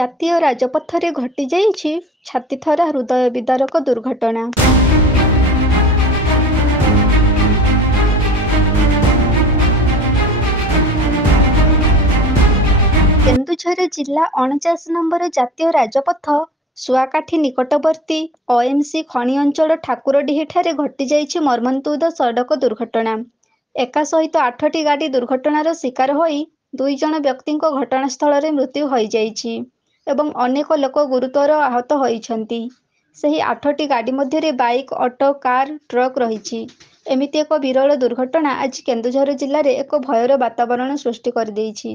ଜାତୀୟ ରାଜପଥରେ ଘଟିଯାଇଛି ଛାତିଥରା ହୃଦୟ ବିଦାରକ ଦୁର୍ଘଟଣା। କେନ୍ଦୁଝର ଜିଲ୍ଲା 49 ନମ୍ବର ଜାତୀୟ ରାଜପଥ ଶୁଆକାଠି ନିକଟବର୍ତ୍ତୀ OMC ଖଣି ଅଞ୍ଚଳ ଠାକୁରଡିହିଠାରେ ଘଟିଯାଇଛି ମର୍ମନ୍ତୁଦ ସଡ଼କ ଦୁର୍ଘଟଣା। ଏକା ସହିତ 8ଟି ଗାଡ଼ି ଦୁର୍ଘଟଣାର ଶିକାର ହୋଇ 2 ଜଣ ବ୍ୟକ୍ତିଙ୍କ ଘଟଣାସ୍ଥଳରେ ମୃତ୍ୟୁ ହୋଇଯାଇଛି ଏବଂ ଅନେକ ଲୋକ ଗୁରୁତର ଆହତ ହୋଇଛନ୍ତି। ସେହି 8ଟି ଗାଡ଼ି ମଧ୍ୟରେ ବାଇକ୍, ଅଟୋ, କାର୍, ଟ୍ରକ୍ ରହିଛି। ଏମିତି ଏକ ବିରଳ ଦୁର୍ଘଟଣା ଆଜି କେନ୍ଦୁଝର ଜିଲ୍ଲାରେ ଏକ ଭୟର ବାତାବରଣ ସୃଷ୍ଟି କରିଦେଇଛି।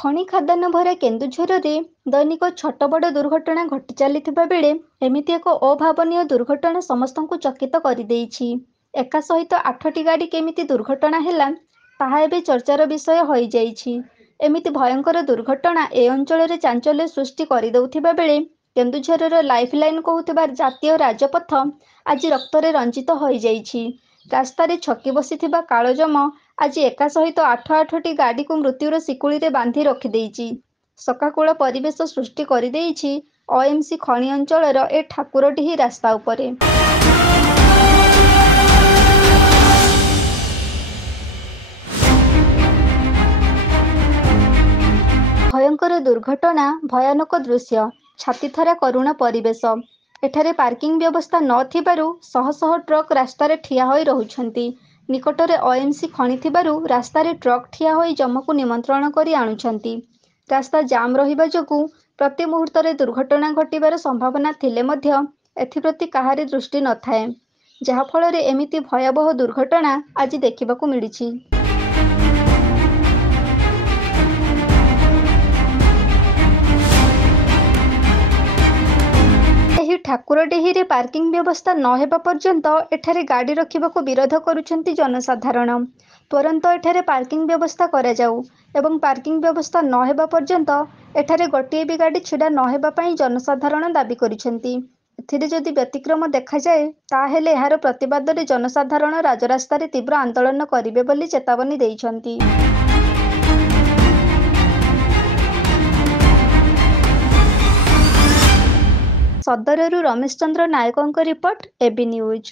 ଖଣି ଖାଦାନ ଭରା କେନ୍ଦୁଝରରେ ଦୈନିକ ଛୋଟ ବଡ଼ ଦୁର୍ଘଟଣା ଘଟି ଚାଲିଥିବା ବେଳେ ଏମିତି ଏକ ଅଭାବନୀୟ ଦୁର୍ଘଟଣା ସମସ୍ତଙ୍କୁ ଚକିତ କରିଦେଇଛି। ଏକା ସହିତ 8ଟି ଗାଡ଼ି କେମିତି ଦୁର୍ଘଟଣା ହେଲା ତାହା ଏବେ ଚର୍ଚ୍ଚାର ବିଷୟ ହୋଇଯାଇଛି। ଏମିତି ଭୟଙ୍କର ଦୁର୍ଘଟଣା ଏ ଅଞ୍ଚଳରେ ଚାଞ୍ଚଲ୍ୟ ସୃଷ୍ଟି କରିଦେଉଥିବା ବେଳେ କେନ୍ଦୁଝରର ଲାଇଫଲାଇନ୍ କହୁଥିବା ଜାତୀୟ ରାଜପଥ ଆଜି ରକ୍ତରେ ରଞ୍ଜିତ ହୋଇଯାଇଛି। ରାସ୍ତାରେ ଛକି ବସିଥିବା କାଳଜମ ଆଜି ଏକା ସହିତ 8ଟି ଗାଡ଼ିକୁ ମୃତ୍ୟୁର ଶିକୁଳିରେ ବାନ୍ଧି ରଖିଦେଇଛି। ଶୋକାକୁଳ ପରିବେଶ ସୃଷ୍ଟି କରିଦେଇଛି OMC ଖଣି ଅଞ୍ଚଳର ଏ ଠାକୁରଡିହି ରାସ୍ତା ଉପରେ। ଭୟଙ୍କର ଦୁର୍ଘଟଣା, ଭୟାନକ ଦୃଶ୍ୟ, ଛାତିଥରା କରୁଣ ପରିବେଶ। ଏଠାରେ ପାର୍କିଂ ବ୍ୟବସ୍ଥା ନଥିବାରୁ ଶହ ଶହ ଟ୍ରକ୍ ରାସ୍ତାରେ ଠିଆ ହୋଇ ରହୁଛନ୍ତି। ନିକଟରେ OMC ଖଣି ଥିବାରୁ ରାସ୍ତାରେ ଟ୍ରକ୍ ଠିଆ ହୋଇ ଜମକୁ ନିମନ୍ତ୍ରଣ କରି ଆଣୁଛନ୍ତି। ରାସ୍ତା ଜାମ୍ ରହିବା ଯୋଗୁଁ ପ୍ରତି ମୁହୂର୍ତ୍ତରେ ଦୁର୍ଘଟଣା ଘଟିବାର ସମ୍ଭାବନା ଥିଲେ ମଧ୍ୟ ଏଥିପ୍ରତି କାହାରି ଦୃଷ୍ଟି ନଥାଏ, ଯାହାଫଳରେ ଏମିତି ଭୟାବହ ଦୁର୍ଘଟଣା ଆଜି ଦେଖିବାକୁ ମିଳିଛି। ଏହି ଠାକୁରଡିହିରେ ପାର୍କିଂ ବ୍ୟବସ୍ଥା ନ ହେବା ପର୍ଯ୍ୟନ୍ତ ଏଠାରେ ଗାଡ଼ି ରଖିବାକୁ ବିରୋଧ କରୁଛନ୍ତି ଜନସାଧାରଣ। ତୁରନ୍ତ ଏଠାରେ ପାର୍କିଂ ବ୍ୟବସ୍ଥା କରାଯାଉ ଏବଂ ପାର୍କିଂ ବ୍ୟବସ୍ଥା ନ ହେବା ପର୍ଯ୍ୟନ୍ତ ଏଠାରେ ଗୋଟିଏ ବି ଗାଡ଼ି ଛିଡ଼ା ନ ହେବା ପାଇଁ ଜନସାଧାରଣ ଦାବି କରିଛନ୍ତି। ଏଥିରେ ଯଦି ବ୍ୟତିକ୍ରମ ଦେଖାଯାଏ ତାହେଲେ ଏହାର ପ୍ରତିବାଦରେ ଜନସାଧାରଣ ରାଜରାସ୍ତାରେ ତୀବ୍ର ଆନ୍ଦୋଳନ କରିବେ ବୋଲି ଚେତାବନୀ ଦେଇଛନ୍ତି। ସଦରରୁ ରମେଶ ଚନ୍ଦ୍ର ନାୟକଙ୍କ ରିପୋର୍ଟ, AB ନ୍ୟୁଜ୍।